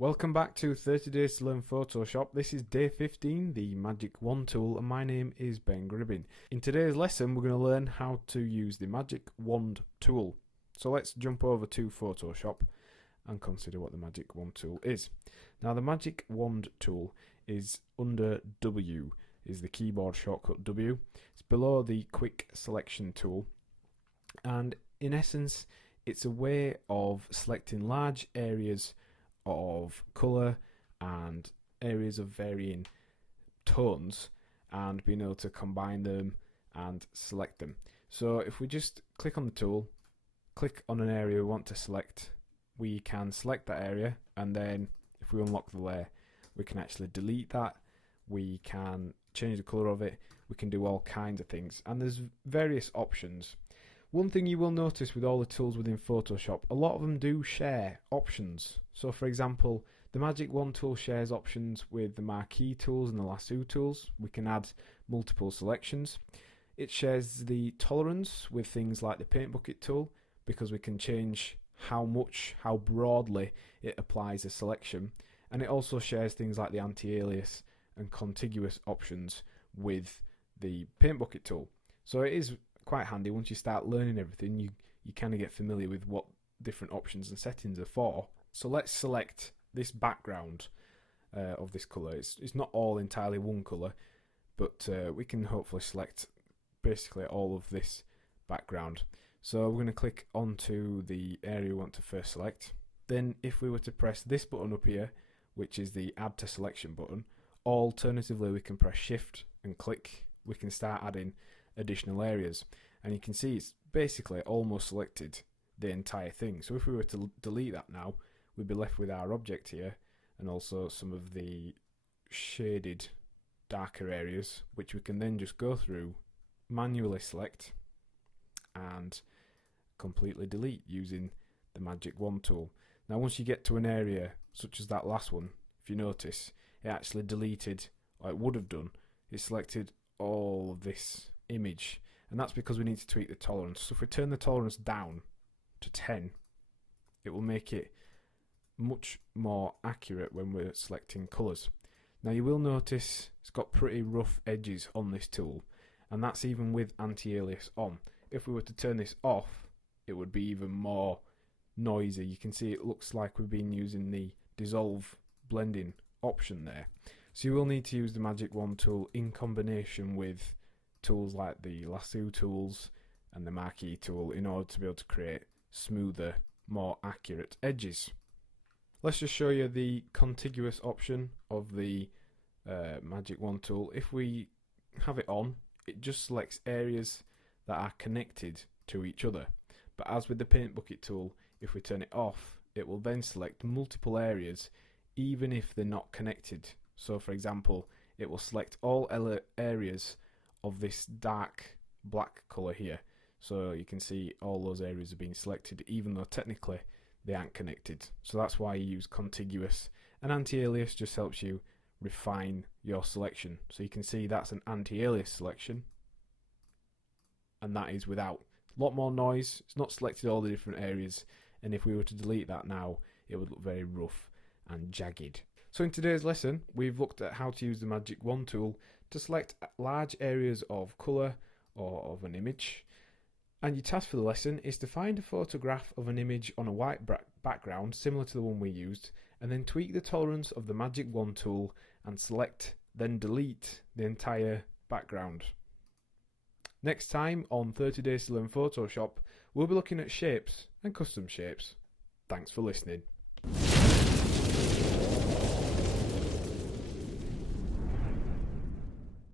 Welcome back to 30 Days to Learn Photoshop. This is day 15, the Magic Wand tool, and my name is Ben Gribbin. In today's lesson, we're going to learn how to use the Magic Wand tool. So let's jump over to Photoshop and consider what the Magic Wand tool is. Now, the Magic Wand tool is under W, is the keyboard shortcut W. It's below the Quick Selection tool, and in essence, it's a way of selecting large areas of colour and areas of varying tones and being able to combine them and select them. So if we just click on the tool, click on an area we want to select, we can select that area, and then if we unlock the layer, we can actually delete that, we can change the colour of it, we can do all kinds of things, and there's various options. One thing you will notice with all the tools within Photoshop, a lot of them do share options. So for example, the Magic Wand tool shares options with the marquee tools and the lasso tools. We can add multiple selections. It shares the tolerance with things like the paint bucket tool, because we can change how broadly it applies a selection. And it also shares things like the anti-alias and contiguous options with the paint bucket tool. So it is quite handy. Once you start learning everything, you kind of get familiar with what different options and settings are for. So let's select this background of this colour. It's not all entirely one colour, but we can hopefully select basically all of this background. So we're going to click onto the area we want to first select. Then if we were to press this button up here, which is the add to selection button, alternatively we can press shift and click. We can start adding additional areas, and you can see it's basically almost selected the entire thing. So if we were to delete that now, we'd be left with our object here and also some of the shaded darker areas, which we can then just go through, manually select and completely delete using the Magic Wand tool. Now once you get to an area such as that last one, if you notice, it actually deleted, or it would have done, it selected all of this image, and that's because we need to tweak the tolerance. So if we turn the tolerance down to 10, it will make it much more accurate when we're selecting colours. Now you will notice it's got pretty rough edges on this tool, and that's even with anti-alias on. If we were to turn this off, it would be even more noisy. You can see it looks like we've been using the dissolve blending option there. So you will need to use the Magic Wand tool in combination with tools like the lasso tools and the marquee tool in order to be able to create smoother, more accurate edges. Let's just show you the contiguous option of the Magic Wand tool. If we have it on, it just selects areas that are connected to each other. But as with the paint bucket tool, if we turn it off, it will then select multiple areas even if they're not connected. So for example, it will select all areas of this dark black colour here. So you can see all those areas are being selected even though technically they aren't connected. So that's why you use contiguous. And anti-alias just helps you refine your selection. So you can see that's an anti-alias selection, and that is without. A lot more noise, it's not selected all the different areas, and if we were to delete that now, it would look very rough and jagged. So in today's lesson, we've looked at how to use the Magic Wand tool to select large areas of colour or of an image. And your task for the lesson is to find a photograph of an image on a white background similar to the one we used, and then tweak the tolerance of the Magic Wand tool and select, then delete the entire background. Next time on 30 Days to Learn Photoshop, we'll be looking at shapes and custom shapes. Thanks for listening.